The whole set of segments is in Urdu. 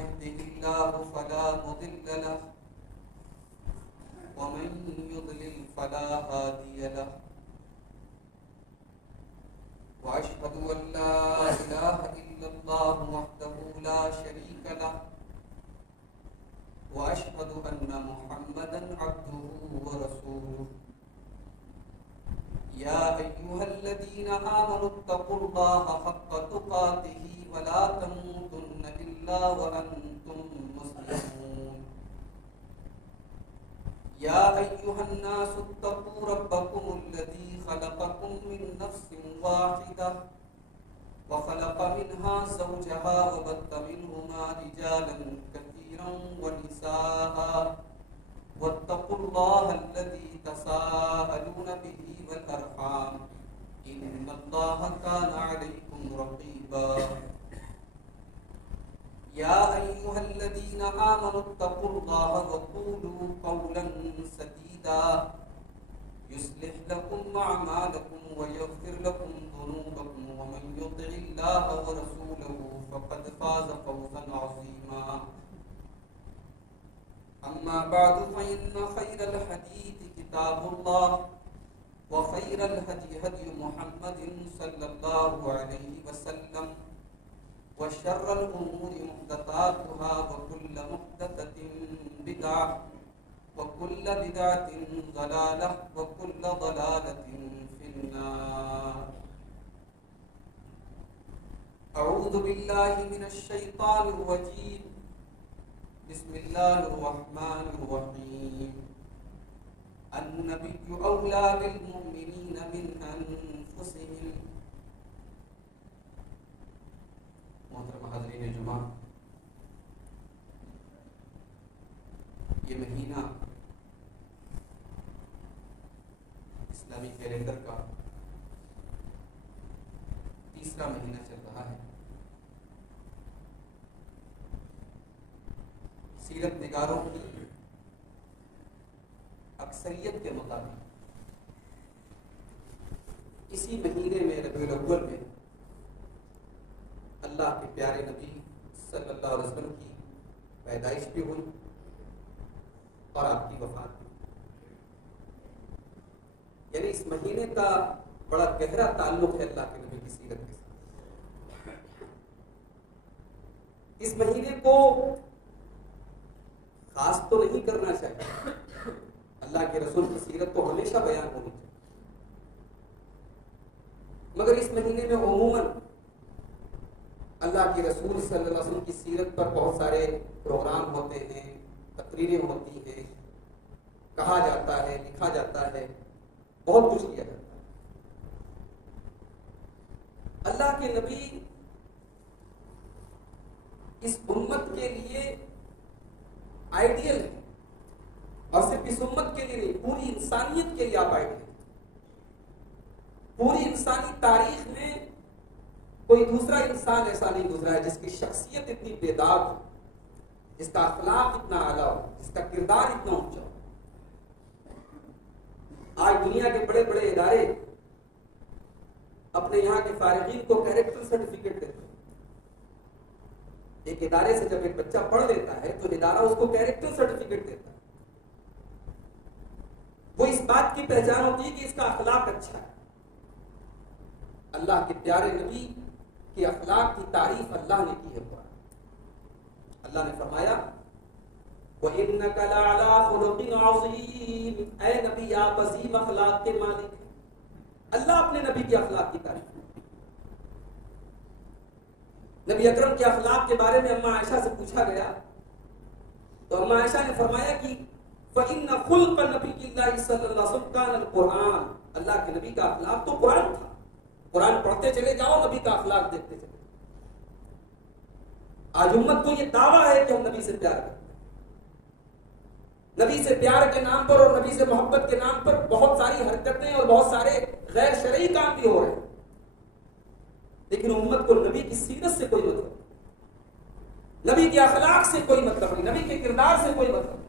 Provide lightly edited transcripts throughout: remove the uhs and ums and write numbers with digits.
يهده الله فلا مضل له ومن يضلل فلا هادي له وأشهد أن لا إله إلا الله وحده لا شريك له وأشهد أن محمدا عبده ورسوله يا أيها الذين آمنوا اتقوا الله حق تقاته ولا تموتن إلا وأنتم مسلمون يا أيها الناس اتقوا ربكم الذي خلقكم من نفس واحدة وخلق منها زوجها وبث منهما رجالا كثيرا ونساء واتقوا الله الذي تساءلون به والأرحام إن الله كان عليكم رقيبا يا أيها الذين آمنوا اتقوا الله وقولوا قولا سديدا يصلح لكم أعمالكم ويغفر لكم ذنوبكم ومن يطع الله ورسوله فقد فاز فوزا عظيما أما بعد فإن خير الحديث كتاب الله وخير الهدي هدي محمد صلى الله عليه وسلم وشر الأمور محدثاتها وكل محدثة بدعة وكل بدعة ضلالة وكل ضلالة في النار أعوذ بالله من الشيطان الرجيم بسم الله الرحمن الرحيم النبي أولى بالمؤمنين من أنفسهم محترم حاضرین جمعہ، یہ مہینہ اسلامی کیلنڈر کا تیسرا مہینہ چل رہا ہے۔ سیرت نگاروں کی اکثریت کے مطابق اسی مہینے میں ربیع الاول میں اللہ کے پیارے نبی صلی اللہ علیہ وسلم کی پیدائش بھی ہوئی اور آپ کی وفات بھی، یعنی اس مہینے کا بڑا گہرا تعلق ہے اللہ کے نبی کی سیرت کے ساتھ۔ اس مہینے کو خاص تو نہیں کرنا چاہیے، اللہ کے رسول کی سیرت تو ہمیشہ بیان ہونی چاہیے، مگر اس مہینے میں عموماً اللہ کے رسول صلی اللہ علیہ وسلم کی سیرت پر بہت سارے پروگرام ہوتے ہیں، تقریریں ہوتی ہیں، کہا جاتا ہے، لکھا جاتا ہے، بہت کچھ کیا جاتا ہے۔ اللہ کے نبی اس امت کے لیے آئیڈیل ہے، اور صرف اس امت کے لیے نہیں، پوری انسانیت کے لیے آپ آئیڈیل ہیں۔ پوری انسانی تاریخ میں کوئی دوسرا انسان ایسا نہیں گزرا ہے جس کی شخصیت اتنی بیدار ہو، جس کا اخلاق اتنا اعلیٰ ہو، جس کا کردار اتنا اونچا ہو۔ آج دنیا کے بڑے بڑے ادارے اپنے یہاں کے فارغین کو کیریکٹر سرٹیفکیٹ دیتے ہیں۔ ایک ادارے سے جب ایک بچہ پڑھ لیتا ہے تو ادارہ اس کو کیریکٹر سرٹیفکیٹ دیتا ہے، وہ اس بات کی پہچان ہوتی ہے کہ اس کا اخلاق اچھا ہے۔ اللہ کے پیارے نبی کہ اخلاق کی تعریف اللہ نے کی ہے قرآن۔ اللہ نے فرمایا وَإِنَّكَ لَعَلَىٰ خُلُقٍ عَظِيمٍ، اے نبی آپ عظیم اخلاق کے مالک ہیں۔ اللہ اپنے نبی کی اخلاق کی تعریف کی۔ نبی اکرم کے اخلاق کے بارے میں اماں عائشہ سے پوچھا گیا تو اماں عائشہ نے فرمایا کہ فَإِنَّ خُلْقَ نَبِيِّ اللَّهِ صلی اللہ علیہ وسلم كَانَ الْقُرْآنَ، اللہ کے نبی کا اخلاق تو قرآن تھا۔ قرآن پڑھتے چلے جاؤ، نبی کا اخلاق دیکھتے چلے جاؤ۔ آج امت کو یہ دعویٰ ہے کہ ہم نبی سے پیار کرتے ہیں۔ نبی سے پیار کے نام پر اور نبی سے محبت کے نام پر بہت ساری حرکتیں اور بہت سارے غیر شرعی کام بھی ہو رہے ہیں، لیکن امت کو نبی کی سیرت سے کوئی مطلب نہیں، نبی کے اخلاق سے کوئی مطلب نہیں، نبی کے کردار سے کوئی مطلب نہیں۔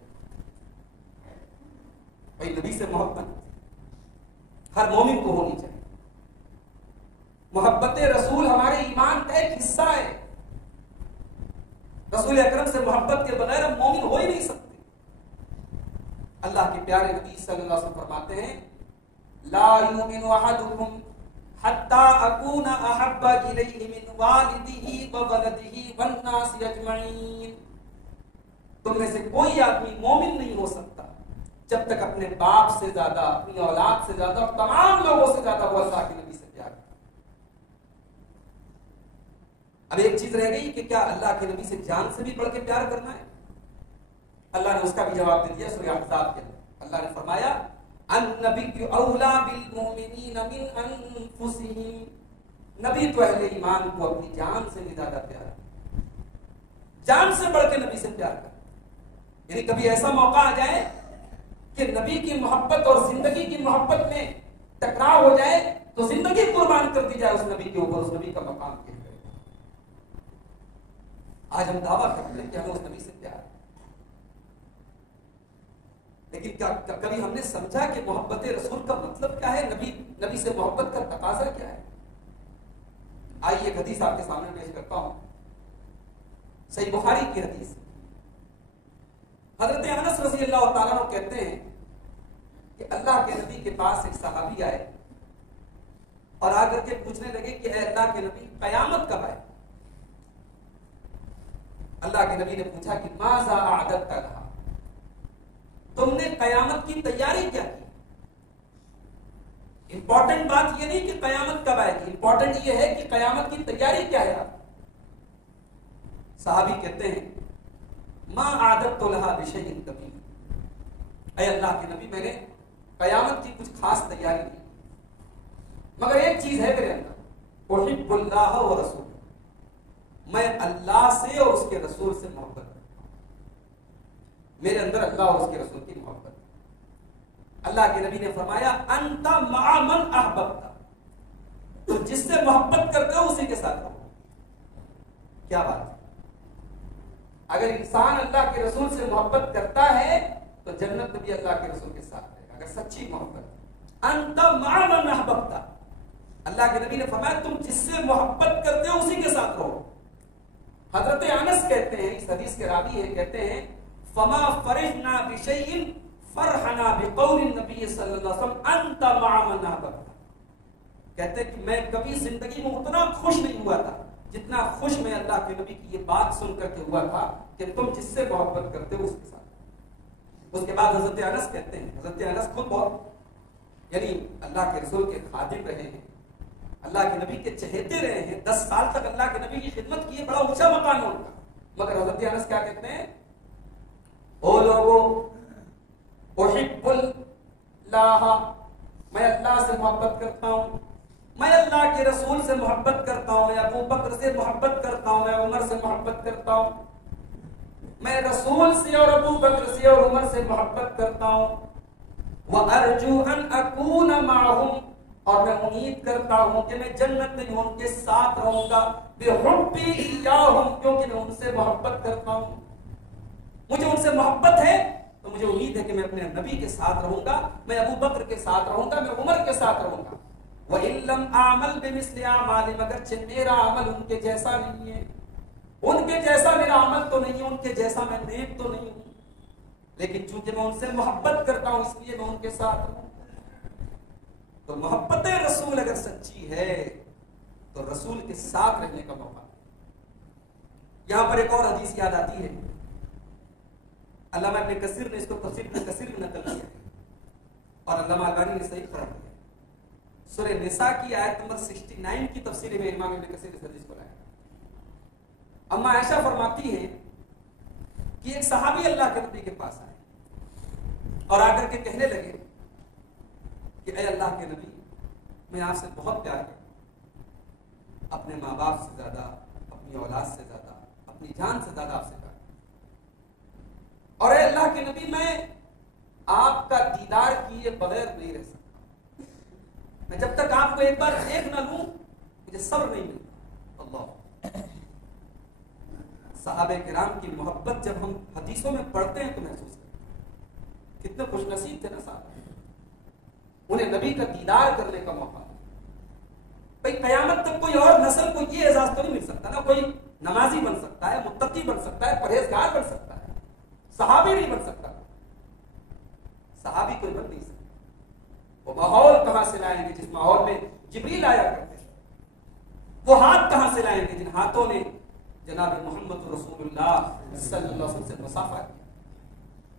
بھائی نبی سے محبت ہر مومن کو ہونی چاہیے۔ محبت رسول ہمارے ایمان کا ایک حصہ ہے۔ رسول اکرم سے محبت کے بغیر ہم مومن ہو ہی نہیں سکتے. اللہ کے پیارے نبی صلی اللہ علیہ وسلم فرماتے ہیں لا یؤمن احدکم حتی اکون احب الیہ من والدہ وولدہ والناس اجمعین. تم میں سے کوئی آدمی مومن نہیں ہو سکتا جب تک اپنے باپ سے زیادہ، اپنی اولاد سے زیادہ اور تمام لوگوں سے زیادہ وہ اللہ کے نبی سے پیار کرے. اب ایک چیز رہ گئی کہ کیا اللہ کے نبی سے جان سے بھی بڑھ کے پیار کرنا ہے؟ اللہ نے اس کا بھی جواب دے دیا سورہ احزاب کے اندر. اللہ نے فرمایا النبی اولا بالمؤمنین من انفسہم. نبی تو اہل ایمان کو اپنی جان سے بھی زیادہ پیار ہے، جان سے بڑھ کے نبی سے پیار کرے. یعنی کبھی ایسا موقع آ جائے کہ نبی کی محبت اور زندگی کی محبت میں ٹکراؤ ہو جائے تو زندگی قربان کر دی جائے اس نبی کے اوپر، اس نبی کا مقام کے لیے. آج ہم دعویٰ کرتے ہیں کہ ہمیں اس نبی سے پیار ہے، لیکن کیا کبھی ہم نے سمجھا کہ محبت رسول کا مطلب کیا ہے؟ نبی سے محبت کا تقاضا کیا ہے؟ آئیے ایک حدیث آپ کے سامنے پیش کرتا ہوں، صحیح بخاری کی حدیث. حضرت انس رضی اللہ تعالیٰ عنہ کہتے ہیں کہ اللہ کے نبی کے پاس ایک صحابی آئے اور آ کر کے پوچھنے لگے کہ اے اللہ کے نبی قیامت کب آئے؟ اللہ کے نبی نے پوچھا کہ ماذا اعددت لها، تم نے قیامت کی تیاری کیا کی؟ امپورٹنٹ بات یہ نہیں کہ قیامت کب آئے گی، امپورٹنٹ یہ ہے کہ قیامت کی تیاری کیا ہے. صحابی کہتے ہیں ما اعددت لها بشيء کبیر، اے اللہ کے نبی میں نے قیامت کی کچھ خاص تیاری نہیں، مگر ایک چیز ہے میرے اندر، احب اللہ و رسول، میں اللہ سے اور اس کے رسول سے محبت کرتا ہوں. میرے اندر اللہ اور اس کے رسول کی محبت. اللہ کے نبی نے فرمایا انت مع من احببت، تو جس سے محبت کرتے ہو اسی کے ساتھ رہو. کیا بات ہے! اگر انسان اللہ کے رسول سے محبت کرتا ہے تو جنت میں بھی اللہ کے رسول کے ساتھ رہے گا، اگر سچی محبت. انت مع من احببت، اللہ کے نبی نے فرمایا تم جس سے محبت کرتے ہو اسی کے ساتھ رہو. حضرت انس کہتے ہیں، اس حدیث کے راوی ہیں، کہتے ہیں فما فرحنا بشيء فرحنا بقول النبي صلی اللہ علیہ وسلم انت مع من احببت. کہتے ہیں کہ میں کبھی زندگی میں اتنا خوش نہیں ہوا تھا جتنا خوش میں اللہ کے نبی کی یہ بات سن کر کے ہوا تھا کہ تم جس سے محبت کرتے ہو اس کے ساتھ. اس کے بعد حضرت انس کہتے ہیں، حضرت انس خود بہت یعنی اللہ کے رسول کے خادم رہے ہیں، اللہ کے نبی کے چہیتے رہے ہیں، 10 سال تک اللہ کے نبی کی خدمت کی ہے، بڑا اونچا مقام ہے ان کا. مگر حضرت انس کیا کہتے ہیں؟ او لوگو احب اللہ، میں اللہ سے محبت کرتا ہوں، میں اللہ کے رسول سے محبت کرتا ہوں، میں ابو بکر سے محبت کرتا ہوں، میں عمر سے محبت کرتا ہوں، میں رسول سے اور ابو بکر سے اور عمر سے محبت کرتا ہوں. وَأَرْجُو أَنْ أَكُونَ مَعَهُمْ، اور میں امید کرتا ہوں کہ میں جنت میں ان کے ساتھ رہوں گا. بِحُبِّي إِيَّاهُمْ، کیونکہ میں ان سے محبت کرتا ہوں، مجھے ان سے محبت ہے تو مجھے امید ہے کہ میں اپنے نبی کے ساتھ رہوں گا، میں ابو بکر کے ساتھ رہوں گا، میں عمر کے ساتھ رہوں گا. وَإِن لَّمْ أَعْمَلْ بِمِثْلِ أَعْمَالِهِمْ، اگرچہ میرا عمل ان کے جیسا نہیں ہے، ان کے جیسا میرا عمل تو نہیں ہے، ان کے جیسا میں نیک تو نہیں ہوں، لیکن چونکہ میں ان سے محبت کرتا ہوں اس لیے میں ان کے ساتھ ہوں. تو محبت رسول اگر سچی ہے تو رسول کے ساتھ رہنے کا موقع. یہاں پر ایک اور حدیث یاد آتی ہے، علامہ ابن کثیر نے اس کو تفسیر ابن کثیر میں نقل کیا اور علامہ البانی نے صحیح قرار دیا. سورہ نساء کی آیت نمبر 69 کی تفسیر میں امام ابن کثیر اس حدیث کو لایا. اما عائشہ فرماتی ہیں کہ ایک صحابی اللہ کے نبی کے پاس آئے اور آ کر کے کہنے لگے کہ اے اللہ کے نبی، میں آپ سے بہت پیار کرتا ہوں، اپنے ماں باپ سے زیادہ، اپنی اولاد سے زیادہ، اپنی جان سے زیادہ آپ سے پیار کرتا ہوں، اور اے اللہ کے نبی میں آپ کا دیدار کیے بغیر نہیں رہ سکتا. میں جب تک آپ کو ایک بار دیکھ نہ لوں مجھے صبر نہیں ملتا. اللہ، صحابہ کرام کی محبت جب ہم حدیثوں میں پڑھتے ہیں تو محسوس کرتے ہیں کتنے خوش نصیب تھے نا صاحب، انہیں نبی کا دیدار کرنے کا موقع. بھائی قیامت تک کوئی اور نسل کو یہ اعزاز تو نہیں مل سکتا نا. کوئی نمازی بن سکتا ہے, متقی بن سکتا ہے, پرہیزگار بن سکتا ہے, صحابی نہیں بن سکتا. صحابی کوئی بن نہیں سکتا. وہ ماحول کہاں سے لائیں گے جس ماحول میں جبریل آیا کرتے ہیں؟ وہ ہاتھ کہاں سے لائیں گے جن ہاتھوں نے جناب محمد رسول اللہ صلی اللہ علیہ وسلم سے مصافحہ کیا؟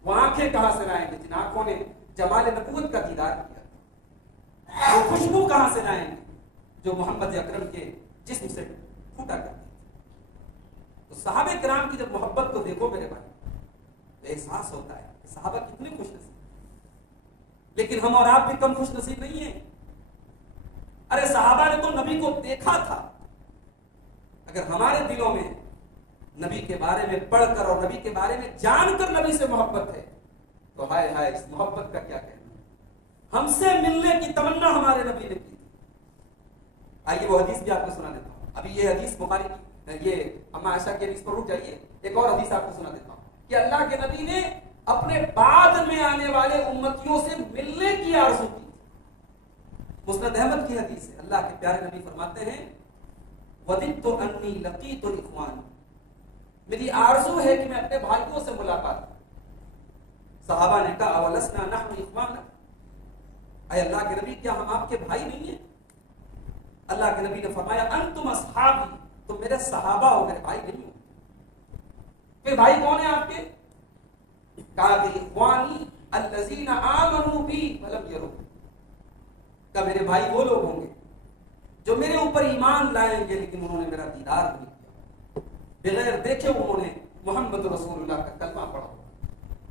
وہ آنکھیں کہاں سے لائیں گے جن آنکھوں نے جمال نبوت کا دیدار کیا؟ وہ خوشبو کہاں سے لائیں گے جو محمد اکرم کے جسم سے پھوٹا کرتے تھے؟ تو صحابہ کرام کی جب محبت کو دیکھو میرے بھائی تو احساس ہوتا ہے کہ صحابہ کتنے خوش نصیب. لیکن ہم اور آپ بھی کم خوش نصیب نہیں ہیں. ارے صحابہ نے تو نبی کو دیکھا تھا. اگر ہمارے دلوں میں نبی کے بارے میں پڑھ کر اور نبی کے بارے میں جان کر نبی سے محبت ہے تو ہائے ہائے اس محبت کا کیا کہنا. ہم سے ملنے کی تمنا ہمارے نبی نے کی. آئیے وہ حدیث بھی آپ کو سنا دیتا ہوں. ابھی یہ حدیث بخاری کی, یہ اما عائشہ کی حدیث پر رک جائیے, ایک اور حدیث آپ کو سنا دیتا ہوں کہ اللہ کے نبی نے اپنے بعد میں آنے والے امتیوں سے ملنے کی آرزو کی. مسند احمد کی حدیث ہے. اللہ کے پیارے نبی فرماتے ہیں وَدِدْتُ أَنِّي لَقِيتُ الْإِخْوَانِ, میری آرزو ہے کہ میں اپنے بھائیوں سے ملاقات کروں. صحابہ نے کہا اَوَلَسْنَا نَحْنُ إِخْوَانًا, اے اللہ کے نبی کیا ہم آپ کے بھائی نہیں ہیں؟ اللہ کے نبی نے فرمایا انتم اصحابی, تم میرے صحابہ ہو, میرے بھائی نہیں ہو. کہ بھائی کون ہیں آپ کے؟ کہا کہ اخوانی الذین آمنوا بی ولم یروا, کہ میرے بھائی وہ لوگ ہوں گے جو میرے اوپر ایمان لائیں گے لیکن انہوں نے میرا دیدار نہیں کیا, بغیر دیکھے انہوں نے محمد رسول اللہ کا کلمہ پڑھا.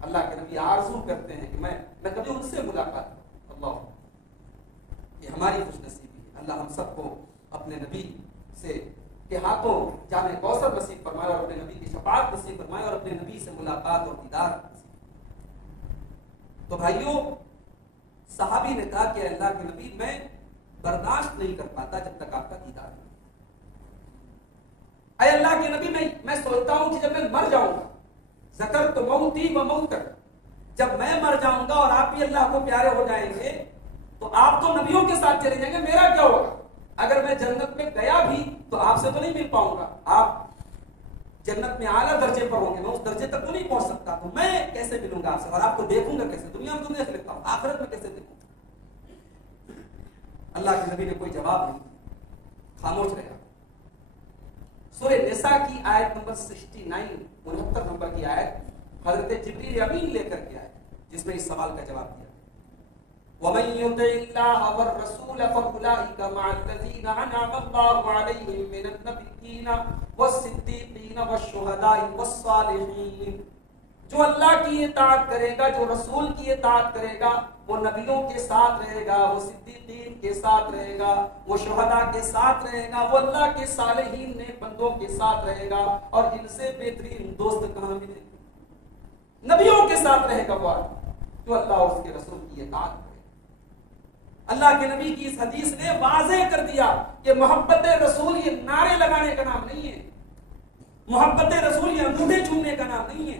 اللہ کے نبی آرزو کرتے ہیں کہ میں کبھی ان سے ملاقات کروں. اللہ, یہ ہماری خوش نصیبی ہے. اللہ ہم سب کو اپنے نبی سے کے ہاتھوں جامع کوثر نصیب فرمائے اور اپنے نبی کی شفاعت نصیب فرمائے اور اپنے نبی سے ملاقات اور دیدار. تو بھائیوں, صحابی نے کہا کہ اللہ کے نبی میں برداشت نہیں کر پاتا جب تک آپ کا دیدار نہیں. اے اللہ کے نبی میں سوچتا ہوں کہ جب میں مر جاؤں گا, ذکرت موتی و موتک, جب میں مر جاؤں گا اور آپ بھی اللہ کو پیارے ہو جائیں گے تو آپ تو نبیوں کے ساتھ چلے جائیں گے, میرا کیا ہوگا؟ اگر میں جنت میں گیا بھی تو آپ سے تو نہیں مل پاؤں گا. آپ جنت میں اعلیٰ درجے پر ہوں گے, میں اس درجے تک تو نہیں پہنچ سکتا, تو میں کیسے ملوں گا آپ سے اور آپ کو دیکھوں گا کیسے؟ دنیا میں تو دیکھ لیتا ہوں, آخرت میں کیسے دیکھوں گا؟ اللہ کے نبی نے کوئی جواب نہیں, خاموش رہا. سورہ نساء کی آیت نمبر 69, 69 نمبر کی آیت حضرت جبریل امین لے کر کے آئے جس میں اس سوال کا جواب دیا وَمَن يُطِعِ اللَّهَ وَالرَّسُولَ فَأُولَٰئِكَ مَعَ الَّذِينَ أَنْعَمَ اللَّهُ عَلَيْهِم مِّنَ النَّبِيِّينَ وَالصِّدِّيقِينَ وَالشُّهَدَاءِ وَالصَّالِحِينَ. جو اللہ کی اطاعت کرے گا, جو رسول کی اطاعت کرے گا, وہ نبیوں کے ساتھ رہے گا, وہ صدیقین کے ساتھ رہے گا, وہ شہداء کے ساتھ رہے گا, وہ اللہ کے صالحین نیک بندوں کے ساتھ رہے گا. اور ان سے بہترین دوست کہاں ملے گا؟ نبیوں کے ساتھ رہے گا وہ جو اللہ اور اس کے رسول کی اطاعت کرے. اللہ کے نبی کی اس حدیث نے واضح کر دیا کہ محبت رسول یہ نعرے لگانے کا نام نہیں ہے, محبت رسول یہ انگوٹھے چومنے کا نام نہیں ہے,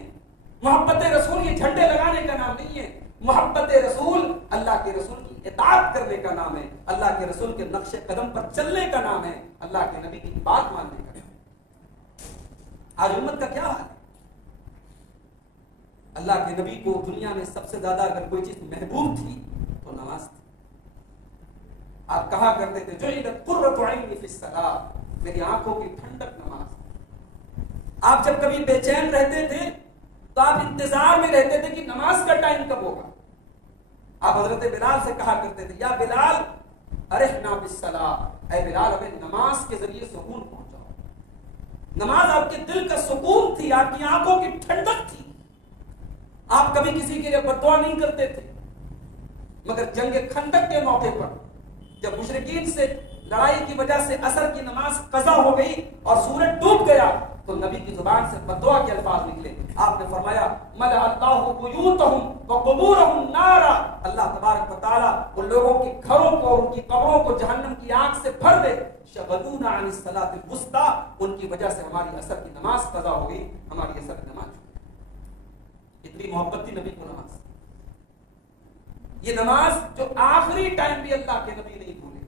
محبت رسول یہ جھنڈے لگانے کا نام نہیں ہے. محبت رسول اللہ کے رسول کی اطاعت کرنے کا نام ہے, اللہ کے رسول کے نقش قدم پر چلنے کا نام ہے, اللہ کے نبی کی بات ماننے کا نام ہے. آج امت کا کیا حال ہے؟ اللہ کے نبی کو دنیا میں سب سے زیادہ اگر کوئی چیز محبوب تھی تو نماز تھی. آپ کہا کرتے تھے جعلت قرۃ عینی فی الصلاۃ, میری آنکھوں کی ٹھنڈک نماز. آپ جب کبھی بے چین رہتے تھے تو آپ انتظار میں رہتے تھے کہ نماز کا ٹائم کب ہوگا. آپ حضرت بلال سے کہا کرتے تھے یا بلال ارحنا بالصلاۃ, اے بلال ہمیں نماز کے ذریعے سکون پہنچاؤ. نماز آپ کے دل کا سکون تھی, آپ کی آنکھوں کی ٹھنڈک تھی. آپ کبھی کسی کے لیے بددعا نہیں کرتے تھے, مگر جنگ خندق کے موقع پر جب مشرکین سے لڑائی کی وجہ سے عصر کی نماز قضا ہو گئی اور سورج ڈوب گیا تو نبی کی زبان سے بددعا کے الفاظ نکلے. آپ نے فرمایا ملأ اللہ بیوتہم وقبورہم نارا, اللہ تبارک و تعالیٰ ان لوگوں کے گھروں کو اور ان کی قبروں کو جہنم کی آگ سے بھر دے. شغلونا عن الصلاۃ الوسطی, ان کی وجہ سے ہماری عصر کی نماز قضا ہو گئی, ہماری عصر کی نماز. اتنی محبت تھی نبی کو نماز. یہ نماز جو آخری ٹائم بھی اللہ کے نبی نہیں بھولے,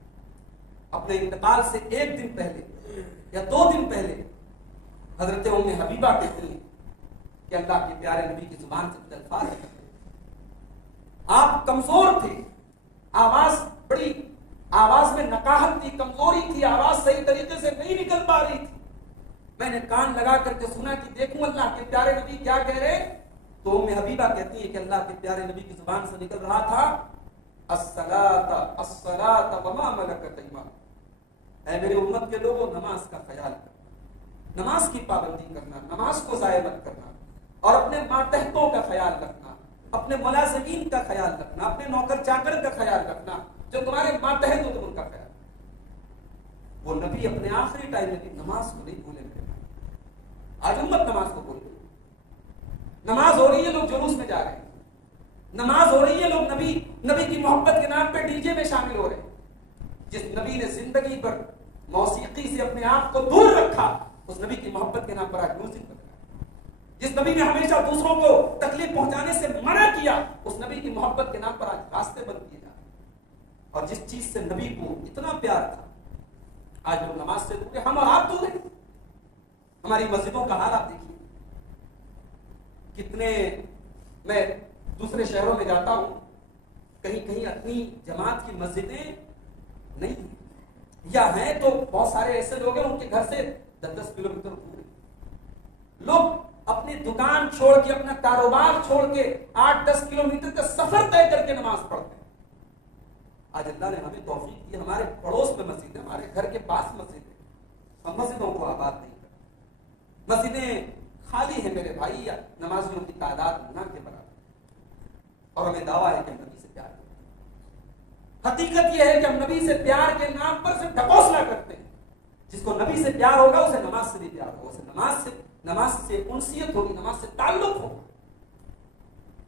اپنے انتقال سے ایک دن پہلے یا 2 دن پہلے حضرت ام حبیبہ کہتی ہیں کہ اللہ کے پیارے نبی کی زبان سے کچھ الفاظ نکلتے، آپ کمزور تھے، بڑی آواز میں نقاہت تھی، کمزوری تھی، آواز صحیح طریقے سے نہیں نکل پا رہی تھی، میں نے کان لگا کر کے سنا کہ دیکھوں اللہ کے پیارے نبی کیا کہہ رہے، تو ام حبیبہ کہتی ہے کہ اللہ کے پیارے نبی کی زبان سے نکل رہا تھا الصلاۃ الصلاۃ وما ملکت ایمانکم، اے میری امت کے لوگوں نماز کا خیال کرنا، نماز کی پابندی کرنا، نماز کو ضائع مت کرنا، اور اپنے ماتحتوں کا خیال رکھنا، اپنے ملازمین کا خیال رکھنا، اپنے نوکر چاکر کا خیال رکھنا، جو تمہارے ماتحت ہو تم ان کا خیال رکھنا۔ وہ نبی اپنے آخری ٹائم میں نماز کو نہیں بھولے میرے بھائی، آج امت نماز کو بھول گئی، نماز ہو رہی ہے لوگ جلوس میں جا رہے ہیں، نماز ہو رہی ہے لوگ نبی کی محبت کے نام پہ ڈی جے میں شامل ہو رہے ہیں۔ جس نبی نے زندگی پر موسیقی سے اپنے آپ کو دور رکھا، اس نبی کی محبت کے نام پر آج میوزک بن رہا ہے۔ جس نبی نے ہمیشہ دوسروں کو تکلیف پہنچانے سے منع کیا، اس نبی کی محبت کے نام پر آج راستے بند کیے جا رہے ہیں۔ اور جس چیز سے نبی کو اتنا پیار تھا، آج لوگ نماز سے دور ہیں، ہم اور آپ دور ہیں۔ ہماری مسجدوں کا حال آپ دیکھیے، کتنے، میں دوسرے شہروں میں جاتا ہوں، کہیں کہیں اپنی جماعت کی مسجدیں نہیں ہیں، یا ہیں تو بہت سارے ایسے لوگ ہیں ان کے گھر سے 10-10 کلومیٹر دور ہیں۔ لوگ اپنی دکان چھوڑ کے، اپنا کاروبار چھوڑ کے 8-10 کلومیٹر کا سفر طے کر کے نماز پڑھتے ہیں۔ آج اللہ نے ہمیں توفیق دی، ہمارے پڑوس میں مسجد ہے، ہمارے گھر کے پاس مسجد ہے، ہم مسجدوں کو آباد نہیں کرتے، مسجدیں خالی ہیں میرے بھائی، یا نمازیوں کی تعداد نہ کے برابر، اور ہمیں دعویٰ ہے کہ ہم نبی سے پیار کرتے ہیں۔ حقیقت یہ ہے کہ ہم نبی سے پیار کے نام پر صرف ڈھکوسلا کرتے ہیں۔ جس کو نبی سے پیار ہوگا اسے نماز سے بھی پیار ہوگا، اسے نماز سے انسیت ہوگی، نماز سے تعلق ہوگا۔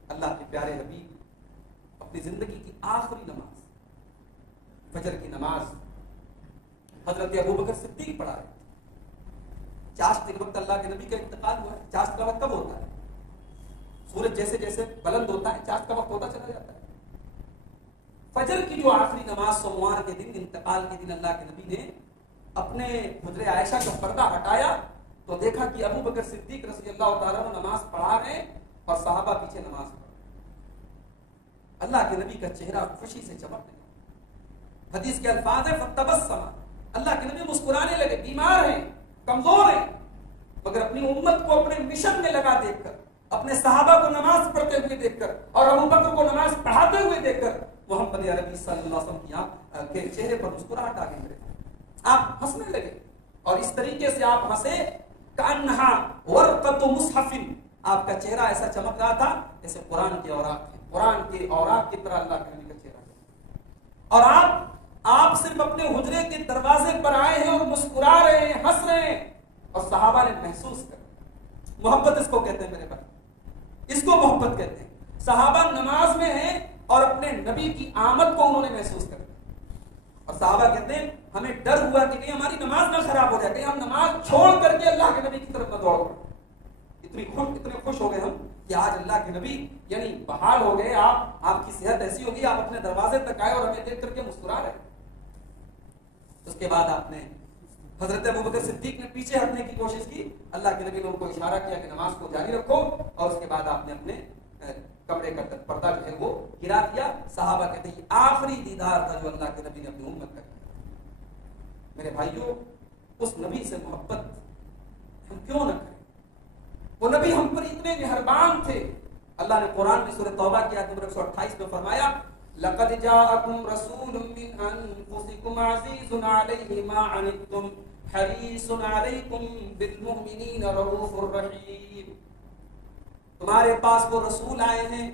اللہ کے پیارے حبیب اپنی زندگی کی آخری نماز، فجر کی نماز، حضرت ابوبکر صدیق پڑھا رہے، چاشت کے وقت اللہ کے نبی کا انتقال ہوا ہے۔ چاشت کا وقت کب ہوتا ہے؟ سورج جیسے جیسے بلند ہوتا ہے، چاشت کا وقت ہوتا چلا جاتا ہے۔ فجر کی جو آخری نماز سوموار کے دن، انتقال کے دن، اللہ کے نبی نے اپنے حجرہ عائشہ کا پردہ ہٹایا تو دیکھا کہ ابو بکر صدیق رضی اللہ تعالیٰ عنہ نماز پڑھا رہے ہیں اور صحابہ پیچھے نماز پڑھ رہے۔ اللہ کے نبی کا چہرہ خوشی سے چمکنے لگا۔ حدیث کے الفاظ ہیں فتبسم، اللہ کے نبی مسکرانے لگے، بیمار ہیں، کمزور ہیں، مگر اپنی امت کو اپنے مشن میں لگا دیکھ کر، اپنے صحابہ کو نماز پڑھتے ہوئے دیکھ کر، اور ابو بکر کو نماز پڑھاتے ہوئے دیکھ کر محمد عربی صلی اللہ علیہ وسلم کے چہرے پر مسکراہٹ آ گئی میرے۔ آپ ہنسنے لگے، اور اس طریقے سے آپ ہنسے کانہا ورقۃ مصحف، آپ کا چہرہ ایسا چمک رہا تھا جیسے قرآن کے اوراق تھے، قرآن کے اوراق کی طرح اللہ کے نبی کا چہرہ تھا۔ اور آپ صرف اپنے حجرے کے دروازے پر آئے ہیں اور مسکرا رہے ہیں، ہنس رہے ہیں، اور صحابہ نے محسوس کر، محبت اس کو کہتے ہیں میرے بھائی، اس کو محبت کہتے ہیں۔ صحابہ نماز میں ہیں اور اپنے نبی کی آمد کو انہوں نے محسوس کر، اور صحابہ کہتے ہیں ہمیں ڈر ہوا کہ کہیں ہماری نماز نہ خراب ہو جائے، کہیں ہم نماز چھوڑ کر کے اللہ کے نبی کی طرف نہ دوڑ پڑے۔ اتنے خوش ہو گئے ہم کہ آج اللہ کے نبی یعنی بحال ہو گئے، آپ کی صحت ایسی ہوگی، آپ اپنے دروازے تک آئے اور ہمیں دیکھ کر کے مسکرا رہے۔ اس کے بعد آپ نے حضرت ابوبکر صدیق نے پیچھے ہٹنے کی کوشش کی، اللہ کے نبی نے ان کو اشارہ کیا کہ نماز کو جاری رکھو، اور اس کے بعد آپ نے اپنے کمرے کا پردہ جو ہے وہ گرا دیا۔ صحابہ کہتے ہیں یہ آخری دیدار تھا جو اللہ کے نبی نے اپنی امت کا کیا۔ میرے بھائیوں، اس نبی سے محبت ہم کیوں نہ کریں؟ وہ نبی ہم پر اتنے مہربان تھے۔ اللہ نے قرآن میں سورہ توبہ کی آیت نمبر 128 میں فرمایا لقد جاءکم رسول من انفسکم عزیز علیہ ما عنتم حریص علیکم بالمؤمنین رؤوف الرحیم، تمہارے پاس وہ رسول آئے ہیں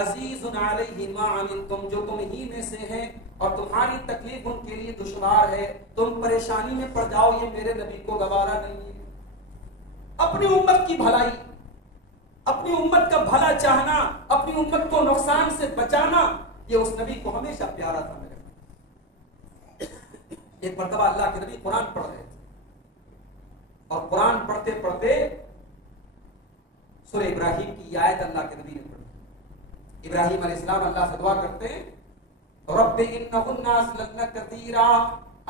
عزیز علیہ ما عنتم، جو تم ہی میں سے ہیں اور تمہاری تکلیف ان کے لیے دشوار ہے، تم پریشانی میں پڑ جاؤ، یہ میرے نبی کو گوارا نہیں ہے۔ اپنی امت کی بھلائی، اپنی امت کا بھلا چاہنا، اپنی امت کو نقصان سے بچانا، یہ اس نبی کو ہمیشہ پیارا تھا میرے۔ ایک مرتبہ اللہ کے نبی قرآن پڑھ رہے تھے، اور قرآن پڑھتے پڑھتے سورہ ابراہیم کی آیت اللہ کے نبی نے پڑھی۔ ابراہیم علیہ السلام اللہ سے دعا کرتے ہیں رب انہن اضللن کثیرا،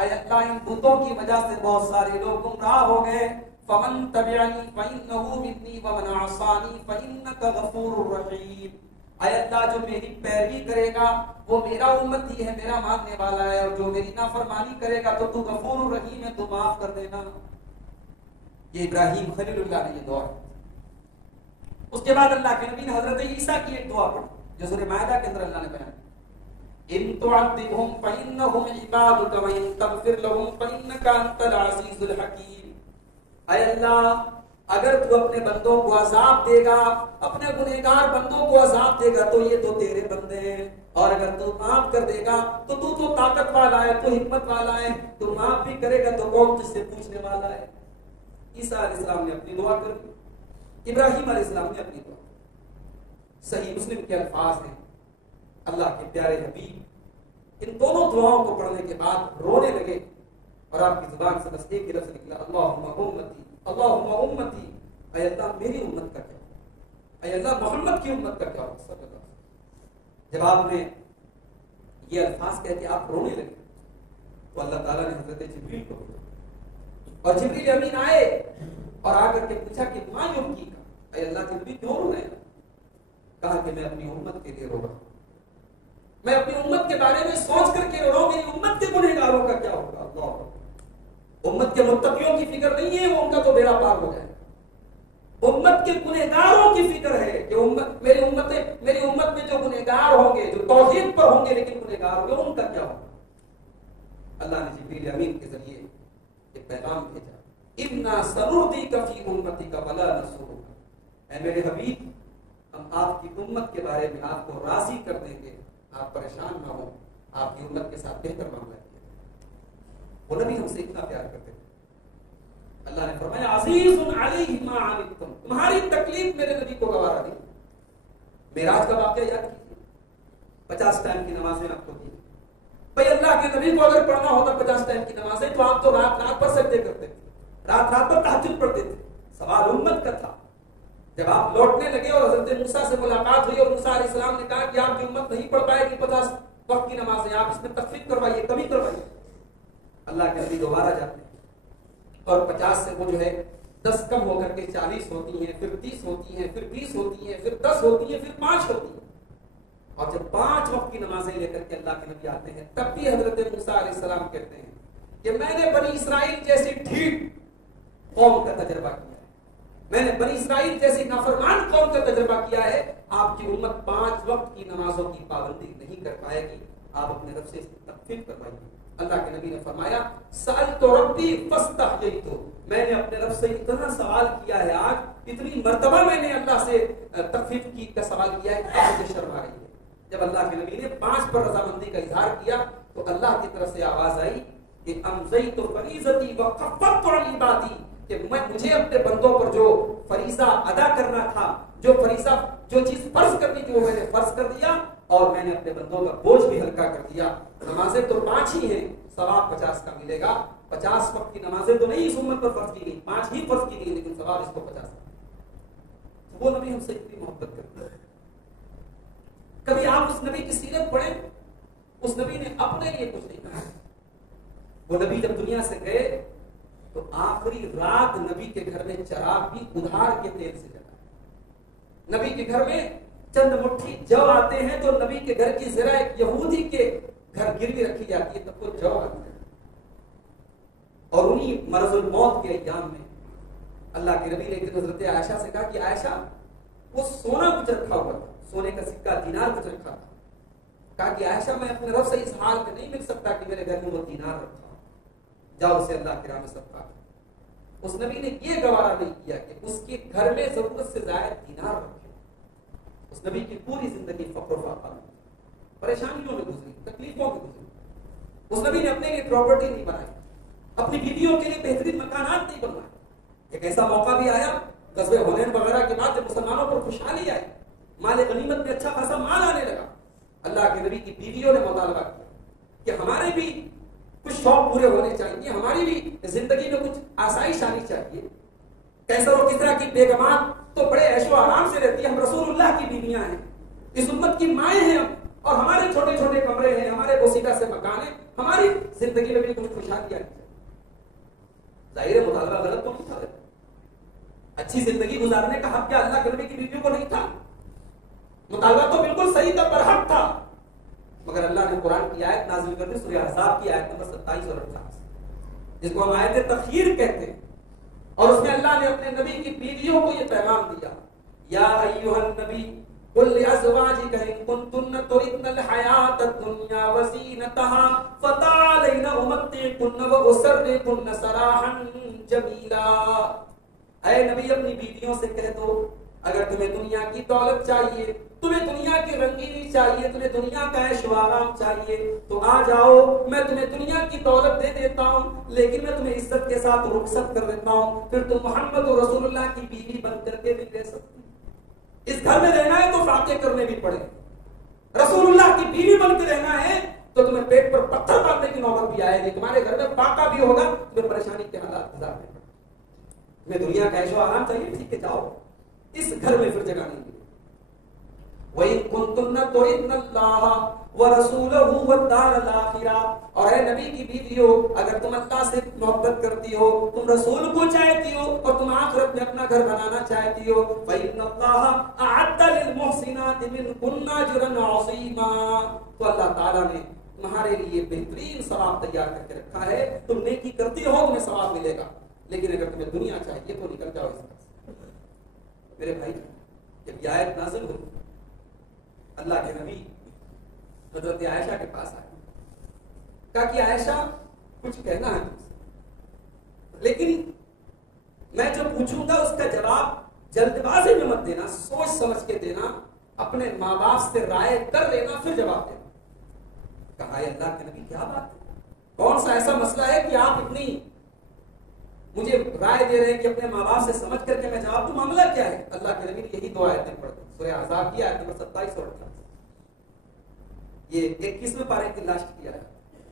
اے اللہ ان بتوں کی وجہ سے بہت سارے لوگ گمراہ ہو گئے. فمن تبعنی فإنه منی ومن عصانی فإنک غفور رحیم. اے اللہ جو میری پیروی کرے گا وہ میرا امتی ہے, میرا ماننے والا ہے, اور جو میری نافرمانی کرے گا تو غفور رحیم ہے, تو معاف کر دینا. یہ ابراہیم خلیل اللہ نے یہ دعا. اس کے بعد اللہ کے نبی نے حضرت عیسیٰ کی ایک دعا پڑھی جو سورہ مائدہ کے اندر اللہ نے بیان کی. ان تعذبهم فإنهم عبادك وإن تغفر لهم فإنك أنت العزيز الحكيم. اے اللہ اگر تو اپنے بندوں کو عذاب دے گا, اپنے گنہگار بندوں کو عذاب دے گا تو یہ تو تیرے بندے ہیں, اور اگر تو معاف کر دے گا تو تو طاقت والا ہے, تو حکمت والا ہے, تو معاف بھی کرے گا تو کون تجھ سے پوچھنے والا ہے. عیسیٰ علیہ السلام نے اپنی دعا کر دی, ابراہیم علیہ السلام نے اپنی دعا. صحیح مسلم کے الفاظ ہیں, اللہ کے پیارے حبیب ان دونوں دعاؤں کو پڑھنے کے بعد رونے لگے, اور آپ کی زبان سے بس ایک ہی لفظ نکلا, اللہم امتی اللہم امتی. اے اللہ میری امت کا کیا, اے اللہ محمد کی امت کا کیا ہوگا صلی اللہ علیہ وسلم. جب آپ نے یہ الفاظ کہہ کے آپ رونے لگے تو اللہ تعالیٰ نے حضرت جبریل کو بھیجا, اور جبریل امین آئے اور آ کر کے پوچھا کہ ما یبکی کا, اے اللہ کے نبی کیوں رو رہے ہیں؟ کہا کہ میں اپنی امت کے لیے رو رہا ہوں, میں اپنی امت کے بارے میں سوچ کر کے رو رہا ہوں, میری امت کے گنہگاروں کا کیا ہوگا. اللہ, امت کے متقیوں کی فکر نہیں ہے, وہ ان کا تو بیڑا پار ہو جائے. امت کے گنہگاروں کی فکر ہے کہ میری امت میں جو گنہگار ہوں گے, جو توحید پر ہوں گے لیکن گنہگار ہوں گے, ان کا کیا ہوگا. اللہ نے جبریل امین کے ذریعے ایک پیغام بھیجا, انا سنردیک فی امتک ولا نسوک. اے میرے حبیب ہم آپ کی امت کے بارے میں آپ کو راضی کر دیں گے, آپ پریشان نہ ہوں, آپ کی امت کے ساتھ بہتر معاملہ کیا. وہ نبی ہم سے اتنا پیار کرتے تھے. اللہ نے فرمایا عزیز علیہ ما عنتم, تمہاری تکلیف میرے نبی کو گوارا نہیں. معراج کا واقعہ یاد کیجیے, 50 ٹائم کی نمازیں آپ کو دی. بھائی اللہ کے نبی کو اگر پڑھنا ہوتا 50 ٹائم کی نمازیں تو آپ تو رات پر سجدے کرتے تھے, رات پر تہجد پڑھتے تھے. سوال امت کا تھا. جب آپ لوٹنے لگے اور حضرت موسیٰ سے ملاقات ہوئی اور موسیٰ علیہ السلام نے کہا کہ آپ کی امت نہیں پڑھ پائے گی 50 وقت کی نمازیں, آپ اس میں تخفیف کروائیے, کمی کروائیے. اللہ کے نبی دوبارہ جاتے ہیں اور 50 سے وہ جو ہے 10 کم ہو کر کے 40 ہوتی ہیں, پھر 30 ہوتی ہیں, پھر 20 ہوتی ہیں, پھر 10 ہوتی ہیں, پھر 5 ہوتی ہیں. اور جب 5 وقت کی نمازیں لے کر کے اللہ کے نبی آتے ہیں تب بھی حضرت موسیٰ علیہ السلام کہتے ہیں کہ میں نے بنی اسرائیل جیسی ڈھیٹ قوم کا تجربہ کیا ہے, میں نے بنی اسرائیل جیسی نافرمان قوم کا تجربہ کیا ہے. آپ کی امت 5 وقت کی نمازوں کی پابندی نہیں کر پائے گی, آپ اپنے رب سے تخفیف کروائیے. اللہ کے نبی نے فرمایا سألت ربی فاستحییت, میں نے اپنے رب سے اتنا سوال کیا ہے, آج اتنی مرتبہ میں نے اللہ سے تخفیف کی کا سوال کیا ہے, اب مجھے شرم آ رہی ہے. جب اللہ کے نبی نے 5 پر رضامندی کا اظہار کیا تو اللہ کی طرف سے آواز آئی کہ امضیت فریضتی وخففت عن عبادی, کہ مجھے اپنے بندوں پر جو فریضہ ادا کرنا تھا, جو چیز فرض کرنی تھی وہ میں نے فرض کر دیا, اور میں نے اپنے بندوں کا بوجھ بھی ہلکا کر دیا. نمازیں تو 5 ہی ہیں, ثواب 50 کا ملے گا. 50 وقت کی نمازیں تو نہیں اس امت پر فرض کی گئی, 5 ہی فرض کی گئی, لیکن ثواب اس کو 50 کا. وہ نبی ہم سے اتنی محبت کرتے ہیں. کبھی آپ اس نبی کی سیرت پڑھیں, اس نبی نے اپنے لیے کچھ نہیں کہا. وہ نبی جب دنیا سے گئے تو آخری رات نبی کے گھر میں چراغ بھی ادھار کے تیل سے جلا. نبی کے گھر میں چند مٹھی جو آتے ہیں تو نبی کے گھر کی ذرا ایک یہودی کے گھر گروی رکھی جاتی ہے تب وہ جو آتے ہیں. اور انہی مرض الموت کے ایام میں اللہ کے نبی نے حضرت عائشہ سے کہا کہ عائشہ وہ سونا کچھ رکھا ہوا تھا, سونے کا سکہ دینار کچھ رکھا تھا. کہا کہ عائشہ میں اپنے رب سے اس حال میں نہیں مل سکتا کہ میرے گھر میں وہ دینار رکھا ہو, جاؤ اسے اللہ کی راہ میں صدقہ. اس نبی نے یہ گوارا نہیں کیا کہ اس کے گھر میں ضرورت سے زائد دینار رکھے. اس نبی کی پوری زندگی فقر و فاقہ میں, پریشانیوں میں گزری, تکلیفوں میں گزری. اس نبی نے اپنے لیے پراپرٹی نہیں بنائی, اپنی بیویوں کے لیے بہترین مکانات نہیں بنوائے. ایک ایسا موقع بھی آیا غزوہ حنین وغیرہ کے بعد جب مسلمانوں پر خوشحالی آئی, مال غنیمت میں اچھا خاصا مال آنے لگا. اللہ کے نبی کی بیویوں نے مطالبہ کیا کہ ہمارے بھی کچھ شوق پورے ہونے چاہیے, ہماری بھی زندگی میں کچھ آسائش آنی چاہیے. کیسر و کسرا کی بیگمات تو بڑے عیش و آرام سے رہتی ہے, ہم رسول اللہ کی بیویاں ہیں, اس امت کی مائیں ہیں, اور ہمارے چھوٹے چھوٹے کمرے ہیں, ہمارے بوسیدہ سے مکان ہیں, ہماری زندگی میں بھی کچھ خوشحالیاں نہیں. ظاہر مطالبہ غلط تو نہیں تھا, اچھی زندگی گزارنے کا حق کیا اللہ کے نبی کی بیویوں کو نہیں تھا؟ مطالبہ تو بالکل صحیح تھا, برحق تھا, مگر اللہ نے قرآن کی آیت نازل کر دی, سورہ احزاب کی آیت نمبر 27 اور 28, جس کو ہم آیت تخیر کہتے ہیں, اور اس میں اللہ نے اپنے نبی کی بیویوں کو یہ پیغام دیا, یا ایھا النبی قل لأزواجك إن كنتن تردن الحياة الدنيا وزينتها فتعالين أمتعكن وأسرحكن سراحا جميلا. اے نبی اپنی بیویوں سے کہہ دو, اگر تمہیں دنیا کی دولت چاہیے, تمہیں دنیا کی رنگینی چاہیے, تمہیں دنیا کا عیش و آرام چاہیے, تو آ جاؤ, میں تمہیں دنیا کی دولت دے دیتا ہوں, لیکن میں تمہیں عزت کے ساتھ رخصت کر دیتا ہوں, پھر تم محمد و رسول اللہ کی بیوی بن کر کے بھی رہ سکتی. اس گھر میں رہنا ہے تو فاقے کرنے بھی پڑے, رسول اللہ کی بیوی بن کے رہنا ہے تو تمہیں پیٹ پر پتھر ڈالنے کی نوبت بھی آئے گی, تمہارے گھر میں فاقہ بھی ہوگا, تمہیں پریشانی کے حالات گزارنے پڑے. تمہیں دنیا کا عیش و آرام چاہیے, ٹھیک ہے جاؤ, اس گھر میں پھر جگہ نہیں ملے. وَإِن كُنتُنَّ تُرِدْنَ اللَّهَ وَرَسُولَهُ وَالدَّارَ الْآخِرَةَ, اور اے نبی کی بیویوں, اگر تم اللہ سے محبت کرتی ہو, تم رسول کو چاہتی ہو, اور تم آخرت میں اپنا گھر بنانا چاہتی ہو, فَإِنَّ اللَّهَ أَعَدَّ لِلْمُحْسِنَاتِ مِنْكُنَّ أَجْرًا عَظِيمًا, تو اللہ تعالیٰ نے تمہارے لیے بہترین ثواب تیار کر کے رکھا ہے. تم نیکی کرتی ہو تمہیں ثواب ملے گا, لیکن اگر تمہیں دنیا چاہیے تو نکل جاؤ اس سے. میرے بھائی, جب یہ آیت نازل ہوئی, اللہ کے نبی حضرت عائشہ کے پاس آئے, کہا کہ عائشہ کچھ کہنا ہے, لیکن میں جو پوچھوں گا اس کا جواب جلد بازی میں مت دینا, سوچ سمجھ کے دینا, اپنے ماں باپ سے رائے کر لینا پھر جواب دینا. کہا اللہ کے نبی کیا بات ہے, کون سا ایسا مسئلہ ہے کہ آپ اتنی مجھے رائے دے رہے ہیں کہ اپنے ماں باپ سے سمجھ کر کے میں جواب دوں, معاملہ کیا ہے؟ اللہ کے نبی نے یہی دو آیتیں پڑھ دی, سورہ احزاب کی آیت نمبر 27 اور 28, یہ 21ویں پارے کی لاسٹ کی آیت.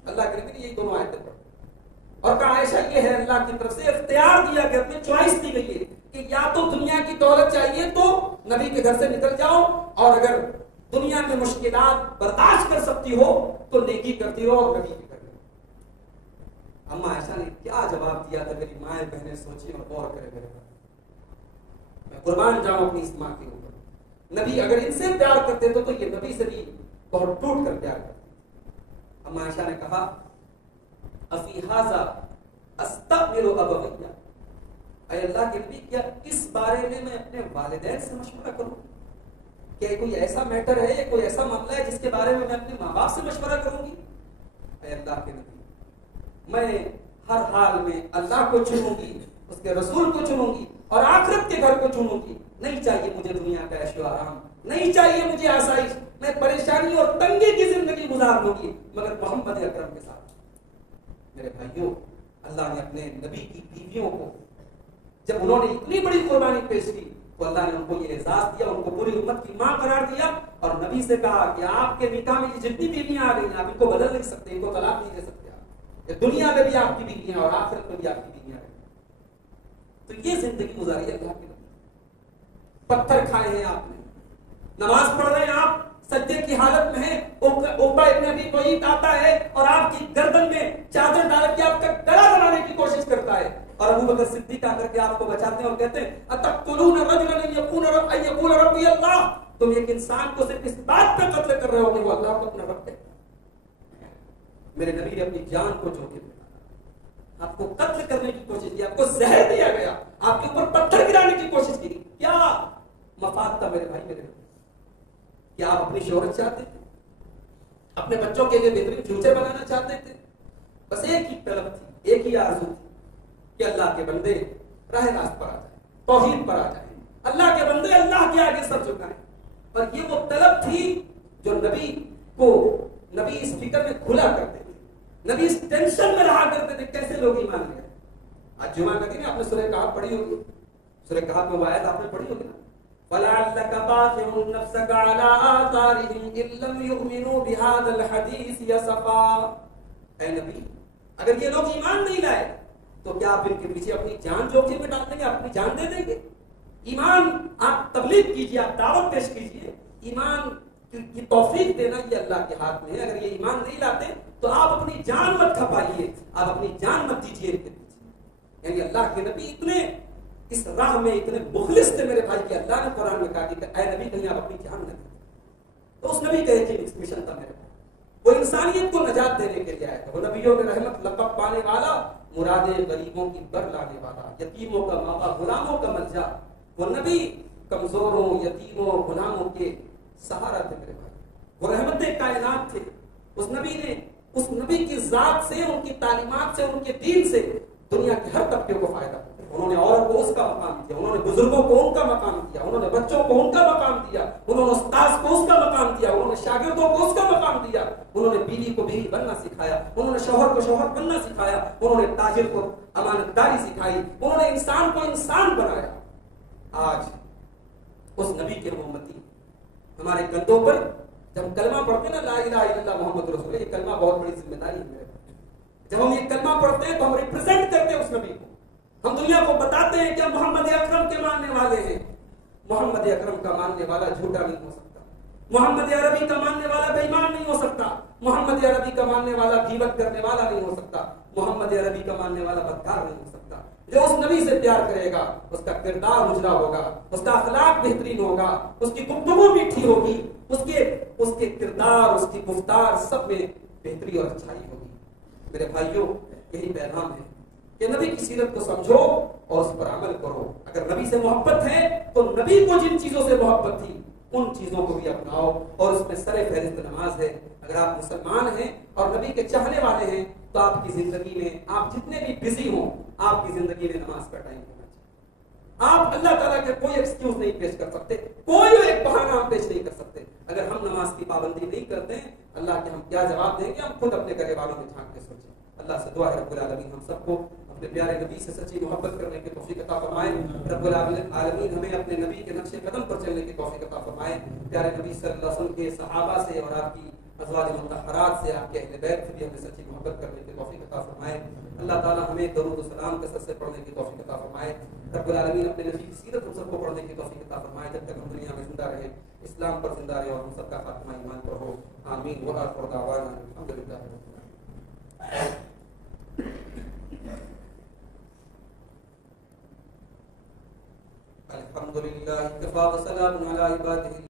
اللہ کے نبی نے یہی دونوں آیتیں پڑھ دی اور کہا عائشہ یہ ہے اللہ کی طرف سے اختیار دیا گیا, اپنی چوائس دی گئی ہے کہ یا تو دنیا کی دولت چاہیے تو نبی کے گھر سے نکل جاؤ, اور اگر دنیا میں مشکلات برداشت کر سکتی ہو تو نیکی کرتی ہو اور نبی کے گھر میں. اما عائشہ نے کیا جواب دیا تھا, میری مائیں بہنیں سوچیں اور غور کریں. میرے میں قربان جاؤں اپنی اس ماں کے اوپر, نبی اگر ان سے پیار کرتے تو یہ نبی سے بھی بہت ٹوٹ کر پیار کرتے. اما عائشہ نے کہا افی ھذا استأمر ابویہ, اے اللہ کے نبی کیا اس بارے میں اپنے والدین سے مشورہ کروں؟ کیا کوئی ایسا میٹر ہے, کوئی ایسا معاملہ ہے جس کے بارے میں اپنے ماں باپ سے مشورہ کروں گی؟ اے اللہ کے نبی, میں ہر حال میں اللہ کو چنوں گی, اس کے رسول کو چنوں گی, اور آخرت کے گھر کو چنوں گی. نہیں چاہیے مجھے دنیا کا عیش و آرام, نہیں چاہیے مجھے آسائش, میں پریشانی اور تنگی کی زندگی گزار لوں گی مگر محمد اکرم کے ساتھ. میرے بھائیوں, اللہ نے اپنے نبی کی بیویوں کو جب انہوں نے اتنی بڑی قربانی پیش کی تو اللہ نے ان کو یہ اعزاز دیا, ان کو پوری امت کی ماں قرار دیا, اور نبی سے کہا کہ آپ کے نکاح میں جتنی بیویاں آ رہی ہیں آپ ان کو بدل نہیں سکتے, ان کو طلاق نہیں دے سکتے. دنیا میں بھی آپ کی بیویاں اور آخرت میں بھی آپ کی بیویاں ہیں. تو یہ زندگی گزاری ہے اللہ کے نبی. پتھر کھائے ہیں آپ نے, نماز پڑھ رہے ہیں آپ, سجدے کی حالت میں ہیں, عقبہ ابن ابی معیط آتا ہے اور آپ کی گردن میں چادر ڈال کے آپ کا گلا دبانے کی کوشش کرتا ہے, اور ابو بکر صدیق آ کر کے آپ کو بچاتے ہیں اور کہتے ہیں اتقتلون رجلا ان یقول ربی اللہ, تم ایک انسان کو صرف اس بات پہ قتل کر رہے ہو کہ وہ اللہ کو اپنا رب ہے. میرے نبی نے اپنی جان کو جوکھم میں ڈالا, آپ کو قتل کرنے کی کوشش کی, آپ کو زہر دیا گیا, آپ کے اوپر پتھر گرانے کی کوشش کی. کیا مفاد تھا میرے بھائی, میرے بھائی؟ کیا آپ اپنی شہرت چاہتے تھے, اپنے بچوں کے لیے بہترین فیوچر بنانا چاہتے تھے؟ بس ایک ہی طلب تھی, ایک ہی آرزو تھی کہ اللہ کے بندے راہ راست پر آ جائیں, توحید پر آ جائیں, اللہ کے بندے اللہ کے آگے سر جھکائیں. اور یہ وہ طلب تھی جو نبی اس فکر میں کھلا کرتے تھے, نبی اس ٹینشن میں رہا کرتے تھے کیسے لوگ ایمان لے آئے. آج جمعہ کا دن ہے, آپ نے سورہ کہف پڑھی ہوگی, سورہ کہف میں وہ آیت آپ نے پڑھی ہوگی نا, فَلَعَلَّكَ بَاخِعٌ نَفْسَكَ عَلَىٰ آثَارِهِمْ إِن لَّمْ يُؤْمِنُوا بِهَٰذَا الْحَدِيثِ أَسَفًا. اے نبی, اگر یہ لوگ ایمان نہیں لائے تو کیا آپ ان کے پیچھے اپنی جان جوکھم میں ڈال دیں گے, اپنی جان دے دیں گے؟ ایمان آپ تبلیغ کیجیے, آپ دعوت پیش کیجیے, ایمان کی توفیق دینا یہ اللہ کے ہاتھ میں ہے. اگر یہ ایمان نہیں لاتے تو آپ اپنی جان مت کھپائیے, آپ اپنی جان مت دیجیے ان کے پیچھے. یعنی اللہ کے نبی اتنے اس راہ میں اتنے مخلص تھے میرے بھائی کہ اللہ نے قرآن میں کہا کہ اے نبی کہیں آپ اپنی جان نہ دیں. تو اس نبی کا ایک مشن تھا میرے بھائی, وہ انسانیت کو نجات دینے کے لیے آیا تھا. وہ نبیوں میں رحمت لقب پانے والا, مرادیں غریبوں کی بر لانے والا, یتیموں کا ماوا, غلاموں کا ملجا. وہ نبی کمزوروں, یتیموں, غلاموں کے سہارا تھے میرے بھائی. وہ رحمت کائنات تھے. اس نبی کی ذات سے, ان کی تعلیمات سے, ان کے دین سے دنیا کے ہر طبقے کو فائدہ پہنچا. انہوں نے عورت کو اس کا مقام دیا, انہوں نے بزرگوں کو ان کا مقام دیا, انہوں نے بچوں کو ان کا مقام دیا, انہوں نے استاذ کو اس کا مقام دیا, انہوں نے شاگردوں کو اس کا مقام دیا, انہوں نے بیوی کو بیوی بننا سکھایا, انہوں نے شوہر کو شوہر بننا سکھایا, انہوں نے تاجر کو امانت داری سکھائی, انہوں نے انسان کو انسان بنایا. آج اس نبی کے امتی ہمارے کندھوں پر جب ہم کلمہ پڑھتے ہیں نا, لا الہ الا اللہ محمد رسول اللہ, یہ کلمہ بہت بڑی ذمہ داری ہے میرے. جب ہم یہ کلمہ پڑھتے ہیں تو ہم ریپرزینٹ کرتے ہیں اس نبی کو. ہم دنیا کو بتاتے ہیں کہ ہم محمد اکرم کے ماننے والے ہیں. محمد اکرم کا ماننے والا جھوٹا نہیں ہو سکتا, محمد عربی کا ماننے والا بے ایمان نہیں ہو سکتا, محمد عربی کا ماننے والا غیبت کرنے والا نہیں ہو سکتا, محمد عربی کا ماننے والا بدکار نہیں ہو سکتا. جو اس نبی سے پیار کرے گا اس کا کردار اجلا ہوگا, اس کا اخلاق بہترین ہوگا, اس کی گفتگو میٹھی ہوگی, اس کے کردار, اس کی گفتار سب میں بہتری اور اچھائی ہوگی. میرے بھائیوں, یہی پیغام ہے کہ نبی کی سیرت کو سمجھو اور اس پر عمل کرو. اگر نبی سے محبت ہے تو نبی کو جن چیزوں سے محبت تھی ان چیزوں کو بھی اپناؤ, اور اس میں سر فہرست نماز ہے. اگر آپ مسلمان ہیں اور نبی کے چاہنے والے ہیں تو آپ کی زندگی میں, آپ جتنے بھی بزی ہوں, آپ کی زندگی میں نماز کا ٹائم ہونا چاہیے. آپ اللہ تعالیٰ کے کوئی ایکسکیوز نہیں پیش کر سکتے, کوئی ایک بہانہ ہم پیش نہیں کر سکتے. اگر ہم نماز کی پابندی نہیں کرتے ہیں, اللہ کے ہم کیا جواب دیں گے؟ ہم خود اپنے گھر والوں میں جھانک کے سوچیں. اللہ سے دعا ہے رب العالمین ہم سب کو اپنے پیارے نبی سے سچی محبت کرنے کی توفیق عطا فرمائے. رب العالمین ہمیں اپنے نبی کے نقش قدم پر چلنے کی توفیق عطا فرمائے. پیارے نبی صلی اللہ علیہ وسلم کے صحابہ سے اور آپ کی ازواج مطہرات سے, آپ کے اہل بیت سے بھی ہمیں سچی محبت کرنے کی توفیق عطا فرمائے. اللہ تعالیٰ ہمیں درود و سلام کثرت سے پڑھنے کی توفیق عطا فرمائے. رب العالمین اپنے نبی کی سیرت ہم سب کو پڑھنے کی توفیق عطا فرمائے. جب تک ہم دنیا میں زندہ رہیں, اسلام پر زندہ رہے اور ہم سب کا خاتمہ ایمان پر ہو. آمین. وآخر دعوانا الحمدللہ. الحمدللہ کفا وسلام علی عبادہ